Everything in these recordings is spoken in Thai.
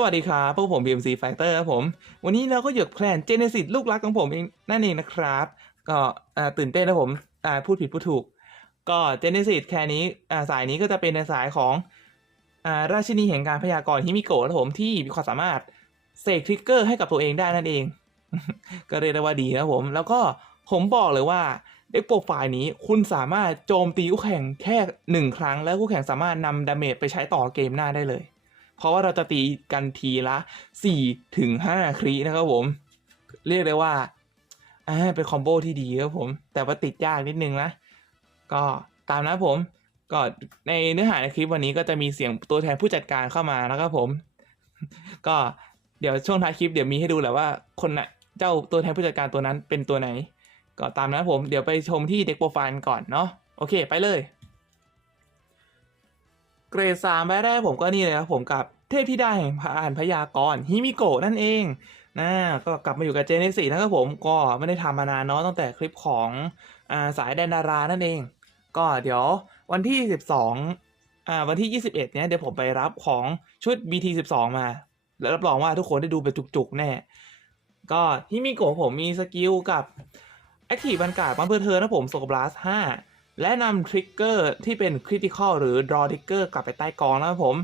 สวัสดีครับพวกผม BMC Fighter ครับผม วันนี้เราก็อยู่กับแคลน Genesis ลูกรักของผมเองนั่นเองนะครับ ก็ตื่นเต้นนะผมพูดผิดพูดถูก ก็ Genesis แค่นี้สายนี้ก็จะเป็นในสายของอราชินีแห่งการพยากรณ์ฮิมิโกะนะผมที่มีความสามารถเสกทริกเกอร์ให้กับตัวเองได้นั่นเอง ก็เรียกได้ว่าดีนะผม แล้วก็ผมบอกเลยว่าเด็กโปรไฟล์นี้คุณสามารถโจมตีคู่แข่งแค่หนึ่งครั้ง แล้วคู่แข่งสามารถนำดาเมจไปใช้ต่อเกมหน้าได้เลย เพราะว่าเราจะตีกันทีละ4ถึง5ครีนะครับผม เรียกได้ว่าเป็นคอมโบที่ดีครับผม แต่ว่าติดยากนิดนึงนะ ก็ตามนะผมก็ในเนื้อหาในคลิปวันนี้ก็จะมีเสียงตัวแทนผู้จัดการเข้ามานะครับผม ก็เดี๋ยวช่วงท้ายคลิปเดี๋ยวมีให้ดูแหละว่าคนน่ะเจ้าตัวแทนผู้จัดการตัวนั้นเป็นตัวไหน ก็ตามนะผม เดี๋ยวไปชมที่เด็กโปรไฟล์ก่อนเนาะโอเค ไปเลย เกรดสามใบแรกผมก็นี่เลยครับผมกับเทพธิดาแห่งพานพยากรฮิมิโกะนั่นเองนะก็กลับมาอยู่กับเจเนสี่นะครับผมก็ไม่ได้ทำมานานเนาะตั้งแต่คลิปของอาสายแดนดารานั่นเอง ก็เดี๋ยววันที่ 12อ่าวันที่ 21เนี้ยเดี๋ยวผมไปรับของชุด BT 12 มา แล้วรับรองว่าทุกคนได้ดูไปจุกๆแน่ก็ฮิมิโกะผมมีสกิลกับ Active บันกาดบัมเบอร์เทอร์นะผมโซบลัส5 และนำทริกเกอร์ที่เป็นคริติคอลหรือ draw trigger กลับไปใต้กองนะครับผม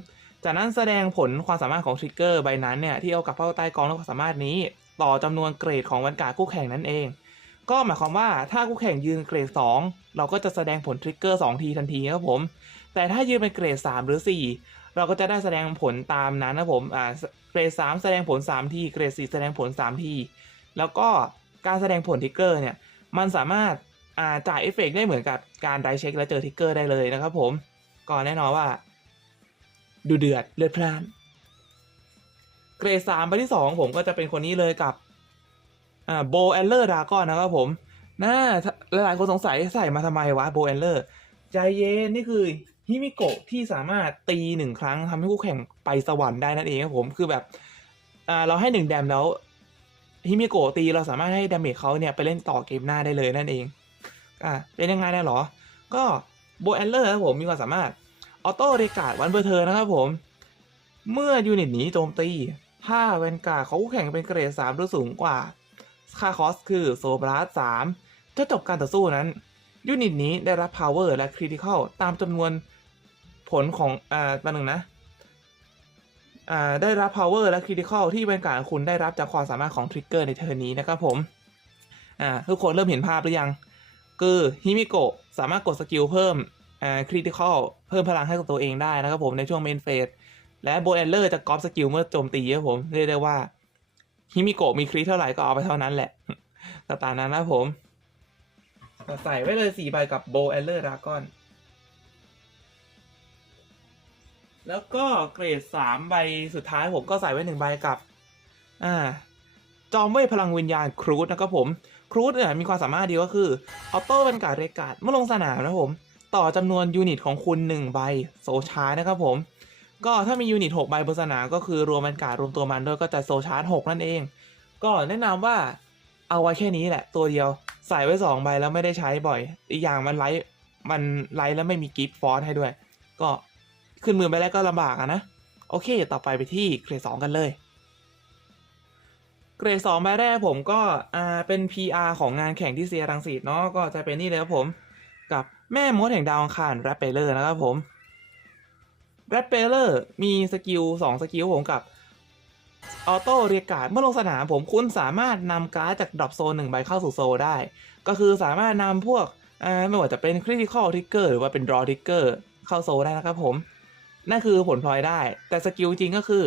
จากนั้นแสดงผลความสามารถของทริกเกอร์ใบนั้นเนี่ยที่เอากลับเข้าใต้กองและความสามารถนี้ ต่อจำนวนเกรดของวันการคู่แข่งนั่นเอง ก็หมายความว่าถ้าคู่แข่งยืนเกรด 2 เราก็จะแสดงผลทริกเกอร์2ทีทันทีครับผม แต่ถ้ายืนเป็นเกรด 3 หรือ 4 เราก็จะได้แสดงผลตามนั้นนะผมอ่าเกรด 3 แสดงผล 3 ทีเกรด 4 แสดงผล 3 ที แล้วก็การแสดงผลทริกเกอร์เนี่ยมันสามารถ จ่ายเอฟเฟกต์ได้เหมือนกับการไดเช็คและเจอทิกเกอร์ได้เลยนะครับผมก็แน่นอนว่า ดูเดือดเลือดพล่าน เกรดสามใบที่สองผมก็จะเป็นคนนี้เลยกับโบแอนเลอร์ดากอนนะครับผมน่าหลายๆคนสงสัยใส่มาทำไมวะโบแอนเลอร์ใจเย็นนี่คือฮิมิโกะที่สามารถตีหนึ่งครั้งทำให้คู่แข่งไปสวรรค์ได้นั่นเองครับผมคือแบบเราให้หนึ่งแดมแล้วฮิมิโกะตีเราสามารถให้ดาเมจเขาเนี่ยไปเล่นต่อเกมหน้าได้เลยนั่นเอง อะเป็นยังไงนะหรอ ก็โบแอนเลอร์ครับผมมีความสามารถออโต้เรกาดวันเบอร์เทอร์นะครับผม เมื่อยูนิตนี้โจมตี ถ้าเวนการเขาคู่แข่งเป็นเกรด3หรือสูงกว่า ค่าคอสคือโซบลัส3จะจบการต่อสู้นั้น ยูนิตนี้ได้รับ power และ critical ตามจำนวนผลของอ่าแป๊บนึงนะอ่าได้รับ power และ critical ที่เป็นการคุณได้รับจากความสามารถของทริกเกอร์ในเทอร์นี้นะครับผมอ่าทุกคนเริ่มเห็นภาพหรือยัง คือฮิมิโกะสามารถกดสกิลเพิ่มอ่า critical เพิ่มพลังให้กับตัวเองได้นะครับผมในช่วงเมนเฟสและโบแอนเลอร์จะกรอปสกิลเมื่อโจมตีครับผมเรียกได้ว่าฮิมิโกะมีคริเท่าไหร่ก็เอาไปเท่านั้นแหละก็ตามนั้นนะผมใส่ไว้เลยสี่ใบกับโบแอนเลอร์ดากอนแล้วก็เกรดสามใบสุดท้ายผมก็ใส่ไว้หนึ่งใบกับ อ่า จอมเวทพลังวิญญาณครูดนะครับผม ครูดเนี่ยมีความสามารถดีก็คือออโต้เป็นการเรกาดเมื่อลงสนามนะผม ต่อจำนวนยูนิตของคุณ 1 ใบโซชาร์นะครับผม ก็ถ้ามียูนิต 6 ใบบนสนามก็คือรวมบรรกาศรวมตัวมันด้วยก็จะโซชาร์จ6นั่นเอง ก็แนะนำว่าเอาไว้แค่นี้แหละตัวเดียว ใส่ไว้ 2 ใบแล้วไม่ได้ใช้บ่อย อีกอย่างมันไลท์มันไลท์แล้วไม่มีกิฟต์ฟอร์ให้ด้วย ก็ขึ้นมือไปแล้วก็ลำบากอะนะ โอเค ต่อไปไปที่เกรด2กันเลย เกรด2ใบแรกผมก็อ่าเป็น PR ของงานแข่งที่เซียรังสิตเนาะก็จะเป็นนี่เลยครับผม กับแม่มดแห่งดาวอังคารแรปเปเลอร์นะครับผมแรปเปเลอร์มีสกิล2สกิลผมกับออโต้เรียกการ์ดเมื่อลงสนามผมคุณสามารถนำการ์ดจากดรอปโซนหนึ่งใบเข้าสู่โซลได้ ก็คือสามารถนำพวกไม่ว่าจะเป็นคริติคอลทิกเกอร์หรือว่าเป็นดรอทิกเกอร์เข้าโซลได้นะครับผม นั่นคือผลพลอยได้ แต่สกิลจริงก็คือ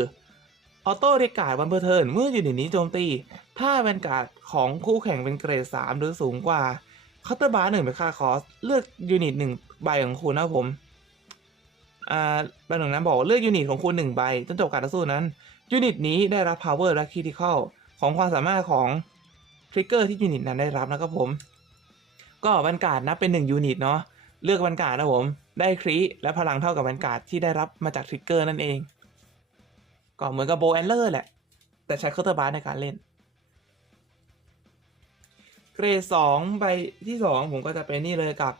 ออโต้เรียกการ์ดวันเพอร์เทิร์นเมื่ออยู่ในนี้โจมตี ถ้าเป็นการ์ดของคู่แข่งเป็นเกรด 3 หรือสูงกว่าคาน์เตอร์บาร์หนึ่งเป็นค่าคอส เลือกยูนิตหนึ่งใบของคุณนะผม อ่าใบหนึ่งนั้นบอกเลือกยูนิตของคุณหนึ่งใบจนจบการต่อสู้นั้น ยูนิตนี้ได้รับ power และ critical ของความสามารถของทริกเกอร์ที่ยูนิตนั้นได้รับนะครับผม ก็บรรกาศนับเป็นหนึ่งยูนิตเนาะ เลือกบรรกาศนะผม ได้คริและพลังเท่ากับบรรกาศที่ได้รับมาจากทริกเกอร์นั่นเอง ก็เหมือนกับโบแอนเลอร์แหละ แต่ใช้เคาน์เตอร์บาร์ในการเล่น เกรดสองใบที่สองผมก็จะเป็นนี่เลยกับ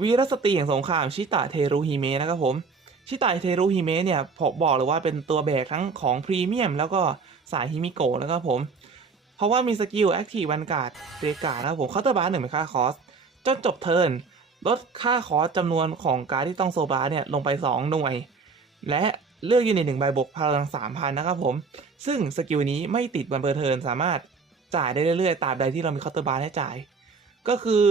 วีรสตรีแห่งสงครามชิตะเทรุฮิเมะนะครับผม ชิตาเทรุฮิเมะเนี่ยผมบอกเลยว่าเป็นตัวแบกทั้งของพรีเมียมแล้วก็สายฮิมิโกะแล้วก็ผม เพราะว่ามีสกิลแอคทีฟวันการ์ดเรกานะครับผมเคาน์เตอร์บาร์หนึ่งเป็นค่าคอสจนจบเทิร์นลดค่าคอสจำนวนของการ์ดที่ต้องโซบาร์เนี่ยลงไป 2 หน่วย และ เลือกยูนิตหนึ่งใบบกพลัง3,000นนะครับผม ซึ่งสกิลนี้ไม่ติดวันเบอร์เทิร์นสามารถจ่ายได้เรื่อยๆตราบใดที่เรามีคาน์เตอร์บาร์ให้จ่าย ก็คือ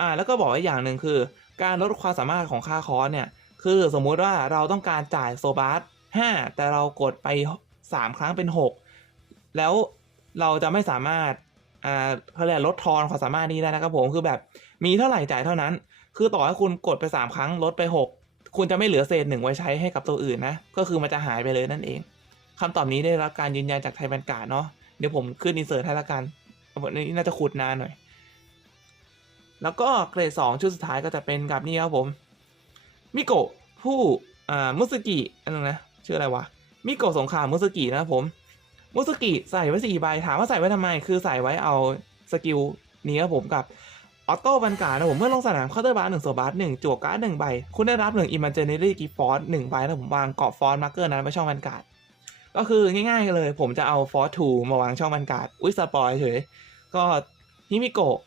อ่า แล้วก็บอกไว้อย่างหนึ่งคือ การลดความสามารถของค่าคอสเนี่ย คือสมมุติว่าเราต้องการจ่ายโซบาร์5แต่เรากดไป 3 ครั้งเป็น 6 แล้วเราจะไม่สามารถ อ่าเขาเรียกลดทอนความสามารถนี้ได้นะครับผม คือแบบมีเท่าไหร่จ่ายเท่านั้น คือต่อให้คุณกดไป 3 ครั้งลดไป 6 คุณจะไม่เหลือเศษหนึ่งไว้ใช้ให้กับตัวอื่นนะ ก็คือมันจะหายไปเลยนั่นเองคำตอบนี้ได้รับการยืนยันจากไทยแบนการ์ดเนาะเดี๋ยวผมขึ้นอินเสิร์ตให้ละกันนี่น่าจะขุดนานหน่อย แล้วก็เกรดสองชุดสุดท้ายก็จะเป็นกับนี่ครับผม มิโกะผู้อ่ามุสกิอันนึงนะชื่ออะไรวะ มิโกะสงครามมุสกินะครับผม มุสกิใส่ไว้สี่ใบถามว่าใส่ไว้ทำไม คือใส่ไว้เอาสกิลนี้ครับผมกับ ออโต้บันการ์นะผมเมื่อลงสนามเคาน์เตอร์บาร์หนึ่งโซบาร์หนึ่งจั่วการ์ดหนึ่งใบ คุณได้รับหนึ่งอิม a เจเนอรี่กิฟอร์หนึ่งใบแล้วผมวางเกาะฟอนต์มาร์เกอร์นั้นไว้ช่องบันการ์ดก็คือง่ายๆเลย ผมจะเอาฟอร์ทูมาวางช่องบันการ์ดอุ้ยสปอยเฉยก็ฮิมิโกะ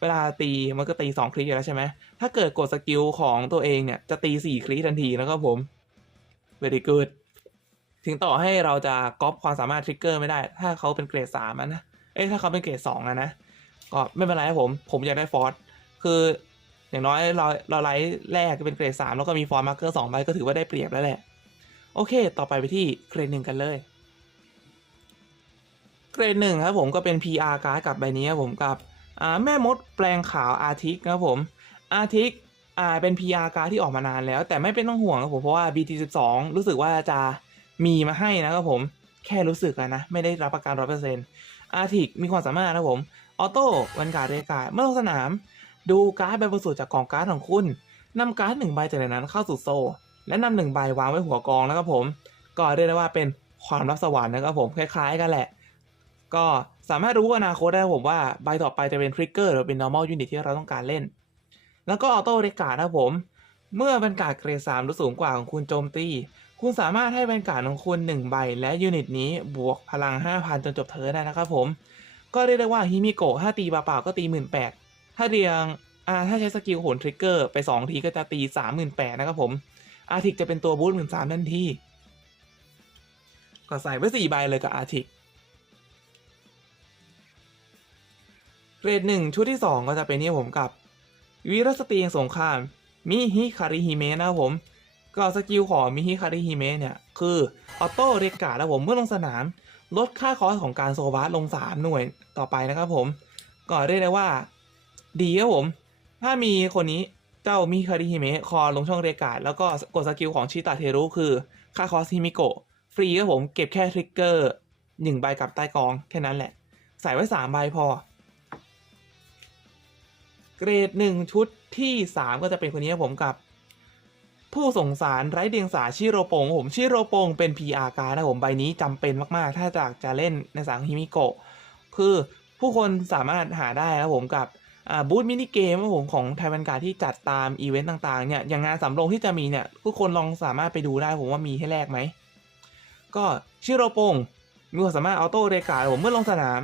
เวลาตีมันก็ตีสองคลิกอยู่แล้วใช่ไหมถ้าเกิดกดสกิลของตัวเองเนี่ยจะตีสี่คลิกทันทีนะครับผม very good ถึงต่อให้เราจะก๊อปความสามารถทริกเกอร์ไม่ได้ ถ้าเขาเป็นเกรดสามนะ เอ้ยถ้าเขาเป็นเกรดสองนะ ก็ไม่เป็นไรครับผม ผมอยากได้ฟอร์สคืออย่างน้อยเราเราไลท์แรกเป็นเกรดสามแล้วก็มีฟอร์สมาร์เกอร์สองใบก็ถือว่าได้เปรียบแล้วแหละ โอเค ต่อไปไปที่เกรดหนึ่งกันเลย เกรดหนึ่งครับผมก็เป็น PR การ์ดกับใบนี้ครับผมกับแม่มดแปลงขาวอาทิกนะครับผมอาทิกอ่าเป็น PR การ์ดที่ออกมานานแล้ว แต่ไม่เป็นต้องห่วงครับผมเพราะว่า BT12 รู้สึกว่าจะมีมาให้นะครับผมแค่รู้สึกนะ ไม่ได้รับประกัน100%อาทิกมีความสามารถนะครับผม ออโต้วันการ์ดเรกาเมื่อลงสนาม ดูการ์ดใบบรรจุจากกองการ์ดของคุณนำการ์ดหนึ่งใบจากในนั้นเข้าสู่โซ และนำหนึ่งใบวางไว้หัวกองนะครับผม ก็เรียกได้ว่าเป็นความลับสวรรค์นะครับผมคล้ายๆกันแหละ ก็สามารถรู้อนาคตได้ผมว่าใบต่อไปจะเป็นทริกเกอร์หรือเป็น normal unit ที่เราต้องการเล่น แล้วก็ออโต้เรกาดนะครับผม เมื่อบรรกาศเกรดสามหรือสูงกว่าของคุณโจมตีคุณสามารถให้บรรกาศของคุณ 1 ใบและยูนิตนี้บวกพลัง 5,000 จนจบเทิร์นได้นะครับผม ก็เรียกได้ว่าฮิมิโกะถ้าตีเปล่าๆก็ตี18,000ถ้าเรียงอ่าถ้าใช้สกิลโหนทริกเกอร์ไป 2 ทีก็จะตี38,000นะครับผมอาทิกจะเป็นตัวบูสต์13,000ทันทีก็ใส่ไว้4ใบเลยกับอาทิกเกรดหนึ่งชุดที่2ก็จะเป็นนี่ผมกับวีรสตรีสงครามมิฮิคาริฮิเมะนะครับผม ก็สกิลของมิฮิคาริฮิเมะเนี่ย คือ ออโต้เรกาแล้วผมเมื่อลงสนาม ลดค่าคอสของการโซบาสลง 3 หน่วยต่อไปนะครับผม ก็เรียกได้ว่า ดีครับผม ถ้ามีคนนี้เจ้ามิคาริฮิเมะคอลงช่องเรกาดแล้วก็กดสกิลของชิตาเทรุคือค่าคอสฮิมิโกะฟรีครับผมเก็บแค่ทริกเกอร์หนึ่งใบกับใต้กอง แค่นั้นแหละ ใส่ไว้สามใบพอ เกรดหนึ่งชุดที่สามก็จะเป็นคนนี้ครับผมกับ ผู้ส่งสารไร้เดียงสาชิโรโปงผมชิโรโปงเป็น PR การนะผมใบนี้จำเป็นมาก ๆ ถ้าจากจะเล่นในสายฮิมิโกะคือผู้คนสามารถหาได้นะผมกับบูธมินิเกมผมของไทยบันการที่จัดตามอีเวนต์ต่าง ๆ เนี่ย อย่างงานสำโรงที่จะมีเนี่ยทุกคนลองสามารถไปดูได้ผมว่ามีให้แลกไหม ก็ชิโรโปงมีความสามารถออโต้เรกาผมเมื่อลงสนาม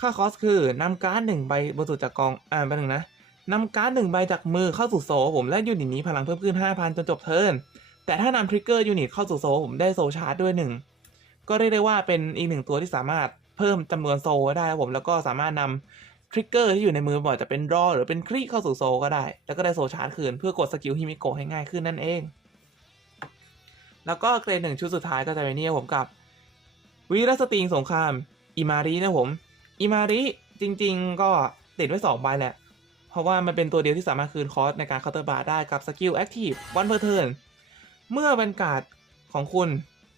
ค่าคอสคือนำการ์ดหนึ่งใบบรรจุจากกองอ่าไปหนึ่งนะ นำการ์ดหนึ่งใบจากมือเข้าสู่โซผมและยูนิตนี้พลังเพิ่มขึ้น 5,000 จนจบเทิร์นแต่ถ้านำทริกเกอร์ยูนิตเข้าสู่โซผมได้โซชาร์จด้วยหนึ่งก็เรียกได้ว่าเป็นอีกหนึ่งตัวที่สามารถเพิ่มจำนวนโซได้ครับผมแล้วก็สามารถนำทริกเกอร์ที่อยู่ในมือบ่อยจะเป็นรอหรือเป็นคลิกเข้าสู่โซก็ได้ แล้วก็ได้โซชาร์จคืนเพื่อกดสกิลฮิมิโกะให้ง่ายขึ้นนั่นเอง แล้วก็เกรดหนึ่งชุดสุดท้ายก็จะเป็นนี่ครับผมกับวีรสตรีสงครามอิมารีนะผมอิมารีจริง ๆ ก็ติดไว้2ใบแหละ เพราะว่ามันเป็นตัวเดียวที่สามารถคืนคอสในการเคาน์เตอร์บาร์ได้กับสกิลแอคทีฟวันเพอร์เทิร์นเมื่อบรรกาศของคุณ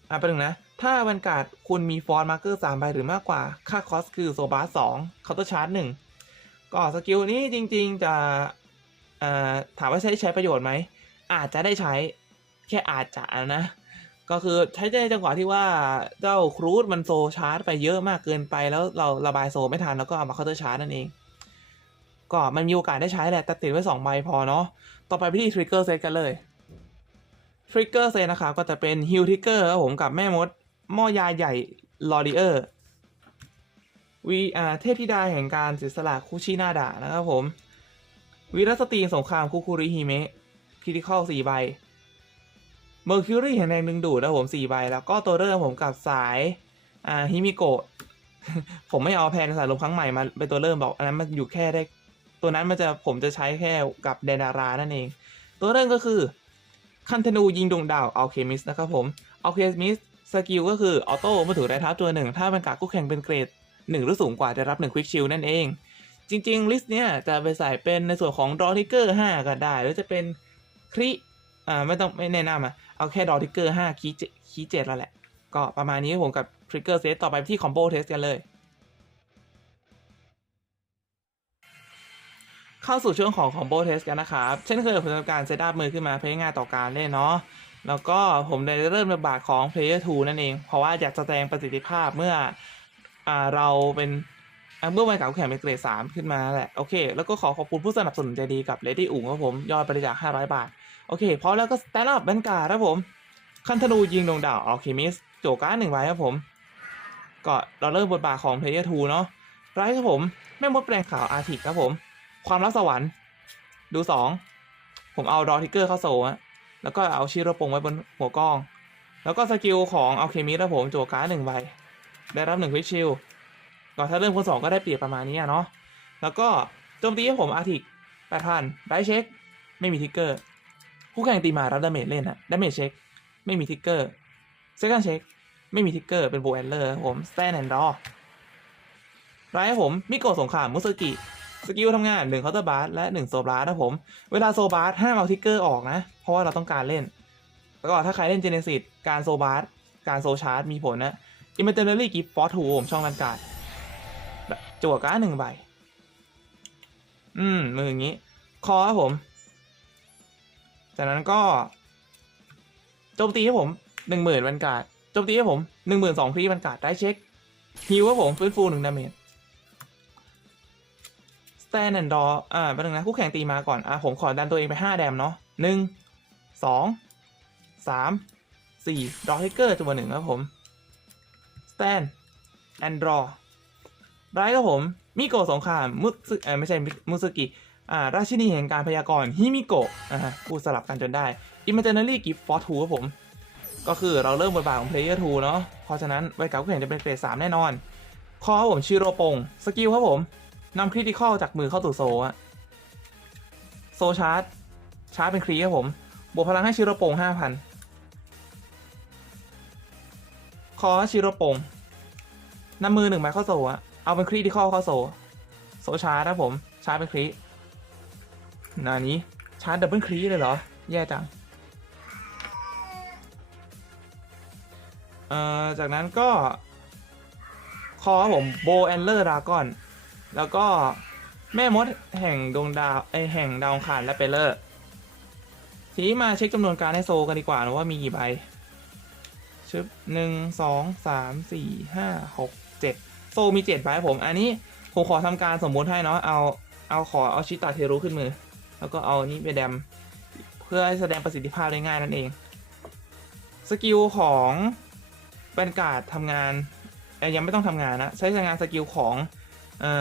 อะไปหนึ่งนะ ถ้าบรรกาศคุณมีฟอนต์มาร์เกอร์สามใบหรือมากกว่า ค่าคอสคือโซบาร์สองเคาน์เตอร์ชาร์จหนึ่งก็สกิลนี้จริง ๆ จะถามว่าใช้ใช้ประโยชน์ไหม อาจจะได้ใช้แค่อาจจะนะ ก็คือใช้ในจังหวะที่ว่าเจ้าครูดมันโซชาร์จไปเยอะมากเกินไปแล้วเราระบายโซไม่ทันแล้วก็เอามาเคาน์เตอร์ชาร์จนั่นเอง ก็มันมีโอกาสได้ใช้แหละ แต่ติดไว้2ใบพอเนาะ ต่อไปพิธีทริกเกอร์เซตกันเลย ทริกเกอร์เซตนะครับก็จะเป็นฮิลทิกเกอร์ครับผมกับแม่มด หม้อยาใหญ่ลอริเออร์วีอาเทพธิดาแห่งการเสียสละคุชินาดะนะครับผมวีรสตรีสงครามคุคุริฮิเมะคริติคอลสี่ใบเมอร์คิวรีแห่งแรงดึงดูดนะผมสี่ใบ แล้วก็ตัวเริ่มผมกับสายอ่าฮิมิโกะผมไม่เอาแพนสายลมครั้งใหม่มาเป็นตัวเริ่มบอกอันนั้นมันอยู่แค่ได้ ตัวนั้นมันจะผมจะใช้แค่กับแดนดารานั่นเอง ตัวเริ่มก็คือ คันธนูยิงดวงดาวอัลเคมิสนะครับผมอัลเคมิสสกิลก็คือออโต้เมื่อถูกได้ทับตัวหนึ่งถ้าเป็นการคู่แข่งเป็นเกรดหนึ่งหรือสูงกว่าจะรับหนึ่งควิกชิลนั่นเอง จริงๆ ลิสต์เนี้ยจะไปใส่เป็นในส่วนของดอทิกเกอร์ห้าก็ได้ หรือจะเป็นคริอ่าไม่ต้องไม่แนะนำอะเอาแค่ดอทิกเกอร์ห้าคีเจคีเจ็ดแล้วแหละ ก็ประมาณนี้ผมกับทริกเกอร์เซตต่อไปที่คอมโบเทสกันเลย เข้าสู่ช่วงของ Combo Test กันนะครับ เช่นเคยผมทำการเซตอัพมือขึ้นมาเพื่อง่ายต่อการเล่นเนาะแล้วก็ผมได้เริ่มระบาดของ Player 2 นั่นเอง เพราะว่าอยากแสดงประสิทธิภาพเมื่ออเราเป็นเมื่อวันเก่าแข่งเป็นเกรด3ขึ้นมาแหละ โอเค แล้วก็ขอขอบคุณผู้สนับสนุนใจดีกับ Lady อุ๋งครับผม ยอดบริจาค500 บาท โอเคพร้อมแล้วก็สแตนด์อัพแบนการ์ครับผม คันธนูยิงดวงดาวอัลเคมิสโจการ์หนึ่งใบครับผม ก็เราเริ่มบทบาทของ Player 2 เนาะไรครับผม แม่มดแปลงขาวอาร์ติกครับผม ความรักสวรรค์ ดูสองผมเอาดอทิกเกอร์เข้าโซอะแล้วก็เอาชิโรปงไว้บนหัวกล้อง แล้วก็สกิลของเอาเคมิสครับผมจั่วการ์ดหนึ่งใบ ได้รับหนึ่งควิชิลก็ถ้าเริ่มคนสองก็ได้เปรียบประมาณนี้เนาะ แล้วก็โจมตีให้ผมอาร์ติกแปดพันได้เช็ค ไม่มีทิกเกอร์ คู่แข่งตีมารับดาเมจเล่นอะดาเมจเช็ค ไม่มีทิกเกอร์เซคันเช็ค ไม่มีทิกเกอร์เป็นโบแอนเลอร์ผมสแตนแอนด์ดอไรให้ผมมิโกะสงครามมุสกิ สกิลทำงานหนึ่งเคาน์เตอร์บาร์และหนึ่งโซบาร์นะผม เวลาโซบาร์ห้ามเอาทิกเกอร์ออกนะ เพราะว่าเราต้องการเล่น แล้วก็ถ้าใครเล่นเจเนซิสการโซบาร์การโซชาร์จมีผลนะอิมเมอร์เทนเนอรี่กิฟต์ฟอร์ทูผมช่องกันการจั่วการ์ดหนึ่งใบ อืม มืออย่างนี้ คอครับผม จากนั้นก็โจมตีให้ผมหนึ่งหมื่นวันการโจมตีให้ผมหนึ่งหมื่นสองครีวันการได้เช็คฮิวให้ผมฟื้นฟูหนึ่งดาเมจ สแตนแอนด์ดออ่าแป๊บนึงนะคู่แข่งตีมาก่อน อ่าผมขอดันตัวเองไปห้าแดมเนาะหนึ่งสองสามสี่ดอทิกเกอร์จำนวนหนึ่งครับผมสแตนแอนด์ดอไรครับผม มิโกะสงครามมุสึเอ่อไม่ใช่มุสกิอ่าราชินีแห่งการพยากรณ์ฮิมิโกะอ่าพูดสลับกันจนได้ Imaginary Gift for Two ครับผม ก็คือเราเริ่มบทบาทของ Player 2 เนาะเพราะฉะนั้นไวเก่าคู่แข่งจะเป็นเกรด3 แน่นอน คอครับผมชิโรปง สกิลครับผม นำคริติคอลจากมือเข้าสู่โซอะโซชาร์จ ชาร์จเป็นครีครับผม บวกพลังให้ชิโรโปง5,000คอชิโรโปงนำมือหนึ่งใบเข้าโซอะเอาเป็นคริติคอลเข้าโซ โซชาร์จนะผม ชาร์จเป็นครีนานี้ชาร์จดับเบิลครีเลยเหรอ แย่จังเอ่อจากนั้นก็ คอผมโบแอนเลอร์ดากอน แล้วก็แม่มดแห่งดวงดาวไอแห่งดาวอังคารและเปเลอร์ ทีนี้มาเช็คจำนวนการให้โซกันดีกว่านะว่ามีกี่ใบชึบหนึ่งสองสามสี่ห้าหกเจ็ดโซมีเจ็ดใบผม อันนี้ผมขอทำการสมมติให้เนาะเอาเอาขอเอาชิตาเทรุขึ้นมือ แล้วก็เอานี้ไปแดม เพื่อให้แสดงประสิทธิภาพได้ง่ายนั่นเอง สกิลของแบนการ์ดทำงานเอ่อยังไม่ต้องทำงานนะ ใช้งานสกิลของ อ่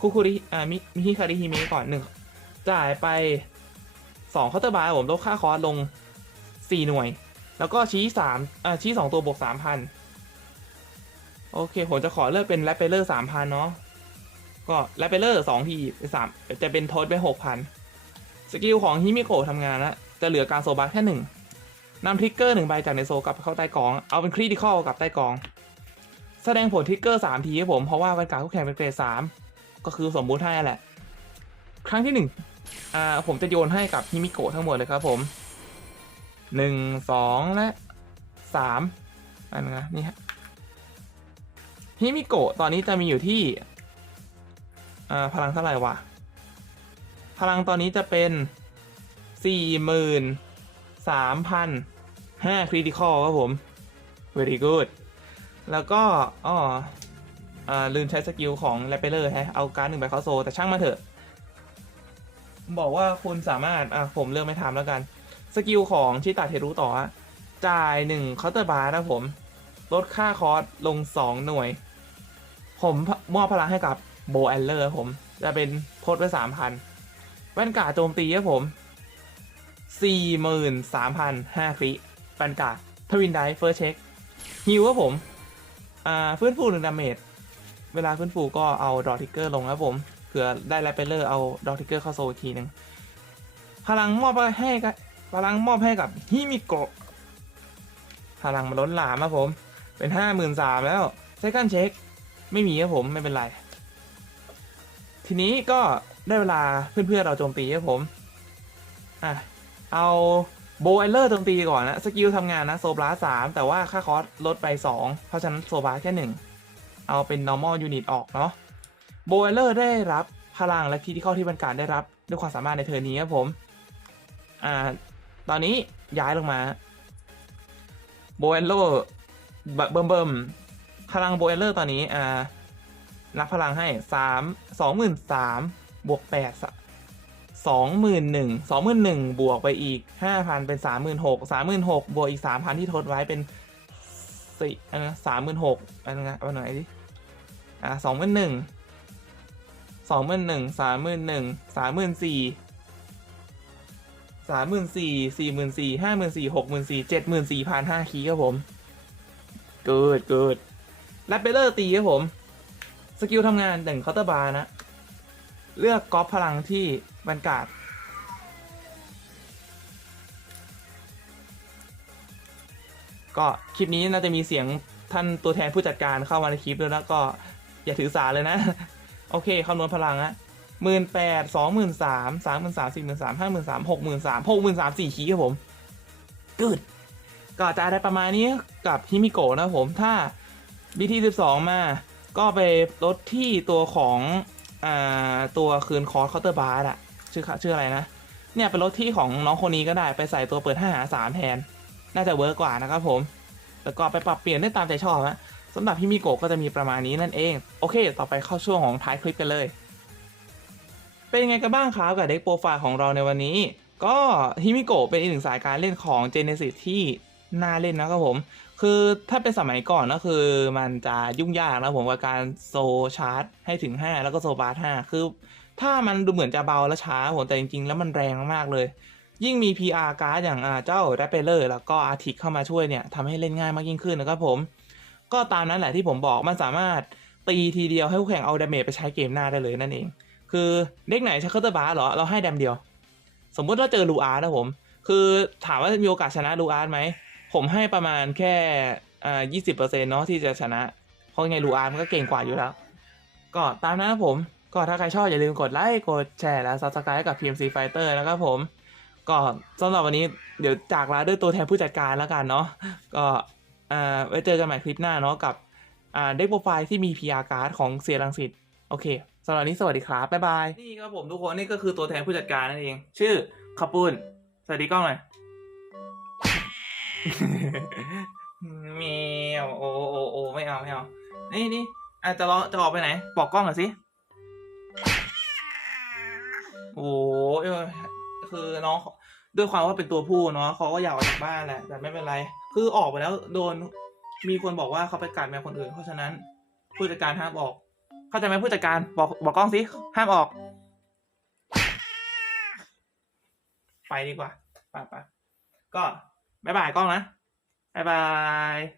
คุคุริอ่ามิมิฮิคาริฮิเมะก่อนหนึ่งจ่ายไปสองเคาน์เตอร์บาร์ผมลดค่าคอร์สลงสี่หน่วย แล้วก็ชี้สามอ่าชี้สองตัวบวกสามพันโอเค ผมจะขอเลือกเป็นแรปเปอร์สามพันเนาะก็แรปเปอร์สองทีสามจะเป็นโทษไปหกพันสกิลของฮิมิโกะทำงานแล้ว จะเหลือการโซบาร์แค่หนึ่งนำทริกเกอร์หนึ่งใบจากในโซกลับเข้าใต้กอง เอาเป็นคริติคอลกับใต้กอง แสดงผลทิกเกอร์สามทีให้ผม เพราะว่าบรรกาคู่แข่งเป็นเกรดสามก็คือสมบูรณ์ให้แหละ ครั้งที่หนึ่งอ่า ผมจะโยนให้กับฮิมิโกะทั้งหมดเลยครับผมหนึ่งสองและสามอันนะนี่ฮะฮิมิโกะตอนนี้จะมีอยู่ที่ อ่า พลังเท่าไหร่วะ พลังตอนนี้จะเป็นสี่หมื่นสามพันห้าคริติคอลครับผม very good แล้วก็อ๋ออลืมใช้สกิลของแรปเปอร์ฮะเอาการ์ดหนึ่งใบเข้าโซแต่ช่างมาเถอะ บอกว่าคุณสามารถอะผมเลือกไม่ทำแล้วกัน สกิลของชิตาเทรุต่อจ่ายหนึ่งเคาน์เตอร์บาร์นะผม ลดค่าคอร์สลงสองหน่วย ผมมอบพลังให้กับโบแอนเลอร์ผม จะเป็นโพสไว้สามพันแว่นกาโจมตีครับผมสี่หมื่นสามพันห้าคริแว่นกาทวินไดเฟิร์สเช็คฮิวครับผม อ่าฟื้นฟูหนึ่งดาเมจเวลาฟื้นฟูก็เอาดอทิกเกอร์ลงครับผมเผื่อได้แรปเปอร์เอาดอทิกเกอร์เข้าโซลอีกทีหนึ่งพลังมอบให้กับพลังมอบให้กับฮิมิโกะพลังมันล้นหลามครับผม เป็นห้าหมื่นสามแล้วเซคันเช็คไม่มีครับผมไม่เป็นไร ทีนี้ก็ได้เวลาเพื่อนๆเราโจมตีครับผมอะเอา โบไอเลอร์โจมตีก่อนนะ สกิลทำงานนะ โซบลาสามแต่ว่าค่าคอสลดไป 2 เพราะฉะนั้นโซบลาแค่ 1 เอาเป็น normal unit ออกเนาะโบไอเลอร์ได้รับพลังและคีที่เข้าที่บรรการได้รับ ด้วยความสามารถในเทอร์นี้ครับผม อ่า ตอนนี้ย้ายลงมาโบเอลเลอร์เบิ่มเบิ่มพลังโบเอลเลอร์ตอนนี้ อ่า รับพลังให้สามสองหมื่นสามบวกแปด สองหมื่นหนึ่งสองหมื่นหนึ่งบวกไปอีกห้าพันเป็นสามหมื่นหกสามหมื่นหกบวกอีกสามพันที่ทดไว้เป็นสี่อันนะสามหมื่นหกอันนั้นเอาหน่อยดิอ่าสองหมื่นหนึ่งสองหมื่นหนึ่งสามหมื่นหนึ่งสามหมื่นสี่สามหมื่นสี่สี่หมื่นสี่ห้าหมื่นสี่หกหมื่นสี่เจ็ดหมื่นสี่พันห้าคีย์ครับผมเกิดเกิดแรปเปอร์ตีครับผม สกิลทำงานหนึ่งเคาน์เตอร์บาร์นะ เลือกก๊อปพลังที่บรรกาศก็คลิปนี้น่าจะมีเสียงท่านตัวแทนผู้จัดการเข้ามาในคลิปด้วยแล้วก็อย่าถือสาเลยนะ โอเคคำนวณพลังอะหมื่นแปดสองหมื่นสามสามหมื่นสามสี่หมื่นสามห้าหมื่นสามหกหมื่นสามหกหมื่นสามสี่คีครับผมกึดก็จะได้ประมาณนี้กับฮิมิโกะนะครับผมถ้า BT 12 มา ก็ไปลดที่ตัวของ อ่าตัวคืนคอร์สเคาน์เตอร์บาร์อะชื่อชื่ออะไรนะ เนี่ยไปลดที่ของน้องคนนี้ก็ได้ไปใส่ตัวเปิด5หา3แทน น่าจะเวิร์กกว่านะครับผม แล้วก็ไปปรับเปลี่ยนได้ตามใจชอบนะสำหรับฮิมิโกะก็จะมีประมาณนี้นั่นเอง โอเค ต่อไปเข้าช่วงของท้ายคลิปกันเลย เป็นยังไงกันบ้างครับกับเด็กโปรไฟล์ของเราในวันนี้ ก็ฮิมิโกะเป็นอีกหนึ่งสายการเล่นของ Genesis ที่น่าเล่นนะครับผม คือถ้าเป็นสมัยก่อนก็คือมันจะยุ่งยากนะผมกับการโซชาร์จให้ถึง 5 แล้วก็โซบาร์5คือ ถ้ามันดูเหมือนจะเบาและช้าผมแต่จริงๆ แล้วมันแรงมากเลย ยิ่งมี PR การ์ดอย่างเจ้า r a p p e l e r แล้วก็ Arctic เข้ามาช่วยเนี่ยทำให้เล่นง่ายมากยิ่งขึ้นนะครับผม ก็ตามนั้นแหละที่ผมบอกมันสามารถตีทีเดียวให้คู่แข่งเอาดาเมจไปใช้เกมหน้าได้เลยนั่นเอง คือเด็กไหนใช้เคาน์เตอร์บาร์เหรอเราให้ดมเดียว สมมุติว่าเจอลูอาร์นะผม คือถามว่ามีโอกาสชนะลูอาร์ไหม ผมให้ประมาณแค่อ่ายี่สิบเปอร์เซ็นต์เนาะที่จะชนะ เพราะไงลูอาร์มก็เก่งกว่าอยู่แล้ว ก็ตามนั้นนะผม ก็ถ้าใครชอบอย่าลืมกดไลค์ กดแชร์และ subscribe กับ PMC Fighter นะครับผม ก็สำหรับวันนี้เดี๋ยวจากลาด้วยตัวแทนผู้จัดการแล้วกันเนาะ ก็อ่าไว้เจอกันใหม่คลิปหน้าเนาะกับอ่าเด็กโปรไฟล์ที่มี PR การ์ดของเซียรังสิตโอเคสำหรับนี้สวัสดีครับบ๊ายบาย นี่ครับผมทุกคนนี่ก็คือตัวแทนผู้จัดการนั่นเอง ชื่อขปุนสวัสดีกล้องหน่อย แมวโอโอโอไม่เอาไม่เอา นี่นี่อาจจะรอจะออกไปไหน บอกกล้องหน่อยสิ โอ้ยคือน้องด้วยความว่าเป็นตัวผู้เนาะเขาก็อยากออกจากบ้านแหละ แต่ไม่เป็นไร คือออกไปแล้วโดน มีคนบอกว่าเขาไปกัดแมวคนอื่น เพราะฉะนั้นผู้จัดการห้ามออก เข้าใจไหมผู้จัดการบอกบอกกล้องสิห้ามออก ไปดีกว่าไปไปก็ บายบาย